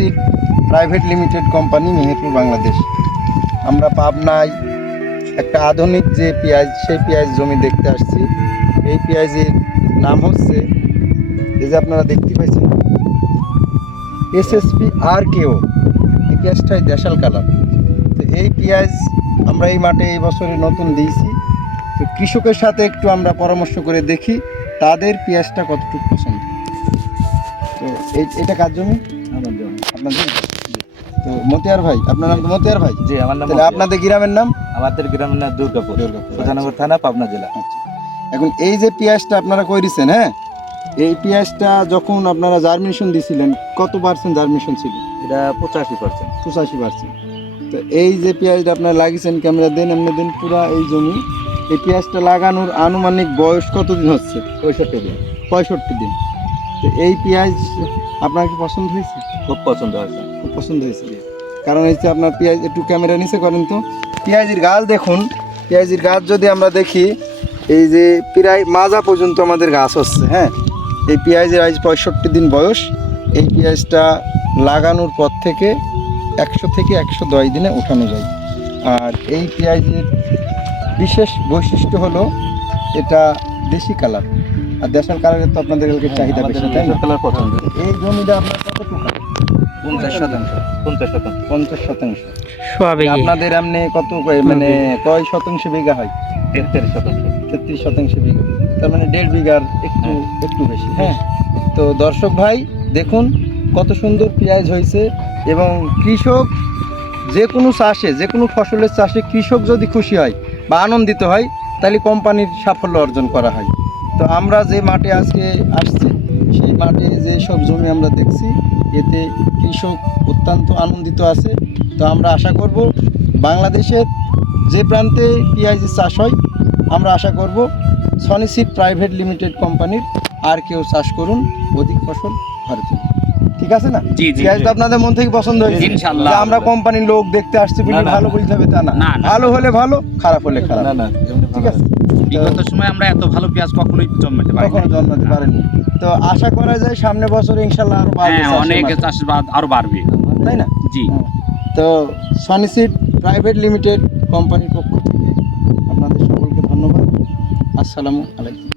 সনিসিড private limited company, Meherpur, Bangladesh. আমরা পাবনায় একটা আধুনিক যে পেঁয়াজ, সেই পেঁয়াজ জমি দেখতে আসছি। এই পেঁয়াজের নাম হচ্ছে, এই যে আপনারা দেখতে পাচ্ছেন, SSP RKO। এই পেঁয়াজটাই দেশাল কালার। তো এই পেঁয়াজ আমরা এই মাঠে এই বছরে নতুন দিয়েছি। তো কৃষকের সাথে একটু আমরা পরামর্শ করে দেখি তাদের পেঁয়াজটা কতটুকু পছন্দ। তো এটা কার জমি? আমার জন্য। আপনার জমি? তো মতিয়ার ভাই, আপনার নাম তো মতিয়ার ভাই? জি, আমার নাম তাহলে আপনাদের গ্রামের নাম? আমাদের গ্রামের নাম দুর্গাপুর, দুর্গাপুর, সুজানগর থানা, পাবনা জেলা। আচ্ছা। এখন এই যে পেঁয়াজটা আপনারা করেছেন, হ্যাঁ, এই পেঁয়াজটা যখন আপনারা জার্মিনেশন দিয়েছিলেন, কত পার্সেন্ট জার্মিনেশন ছিল? এটা 85%। 85%। তো এই যে পেঁয়াজটা আপনারা লাগিয়েছেন, ক্যামেরা দেন, এমনি দিন, পুরা এই জমি, এই পেঁয়াজটা লাগানোর আনুমানিক বয়স কতদিন হচ্ছে? 65 দিন। 65 দিন। তো এই পেঁয়াজ আপনার কি পছন্দ হয়েছে? খুব পছন্দ হয়েছে। খুব পছন্দ হয়েছে। কারণ হচ্ছে আপনার পেঁয়াজ, একটু ক্যামেরা নিচে করেন তো, পেঁয়াজের গাছ দেখুন। পেঁয়াজের গাছ যদি আমরা দেখি, এই যে প্রায় মাজা পর্যন্ত আমাদের গাছ হচ্ছে, হ্যাঁ। এই পেঁয়াজের আজ 65 দিন বয়স। এই পেঁয়াজটা লাগানোর পর থেকে 100 থেকে 110 দিনে উঠানো যায়। আর এই পেঁয়াজের বিশেষ বৈশিষ্ট্য হলো এটা দেশি কালার। আর দেশাল কালারের তো আপনাদের এলাকায় চাহিদা বেশি, তাই না? কালার পছন্দ। এই জমিটা আপনার কতটুকু? 50%। 50%। সোয়া বিঘি। আপনাদের এমনি কত মানে কয় শতাংশ বিঘা হয়? 33%। 33% বিঘা। তার মানে 1.5 বিঘার একটু বেশি, হ্যাঁ। তো দর্শক ভাই দেখুন কত সুন্দর পেঁয়াজ হয়েছে। এবং কৃষক যে কোনো চাষে, যে কোনো ফসলের চাষে কৃষক যদি খুশি হয় বা আনন্দিত হয়, তাহলে কোম্পানির সাফল্য অর্জন করা হয়। তো আমরা যে মাঠে আজকে আসছি, সেই মাঠে যে সব জমি আমরা দেখছি, এতে কৃষক অত্যন্ত আনন্দিত আছে। তো আমরা আশা করব বাংলাদেশের যে প্রান্তে পেঁয়াজের চাষ হয়, আমরা আশা করব সনিসিড প্রাইভেট লিমিটেড কোম্পানির RKO চাষ করুন, অধিক ফসল ঘরে তুলুন। ঠিক আছে না? জি, জি, পেঁয়াজটা আপনাদের মন থেকে পছন্দ হয়েছে? ইনশাআল্লাহ। যে আমরা কোম্পানির লোক দেখতে আসছি বলে না, না, ভালো বলতে হবে তা না। না, না। ভালো হলে ভালো, খারাপ হলে খারাপ। না, না, এমনি ঠিক আছে? বিগত সময় আমরা এত ভালো পেঁয়াজ কখনোই জন্মাতে পারি কখনো জন্মাতে পারেনি। তো আশা করা যায় সামনে বছর ইনশাল্লাহ আরো বাড়বে হ্যাঁ, চাষের অনেক মাঠে। চাষাবাদ আরো বাড়বে, তাই না? জি। হ্যাঁ। তো সনিসিড প্রাইভেট লিমিটেড কোম্পানির পক্ষ থেকে আপনাদের সকলকে ধন্যবাদ। আসসালামু আলাইকুম।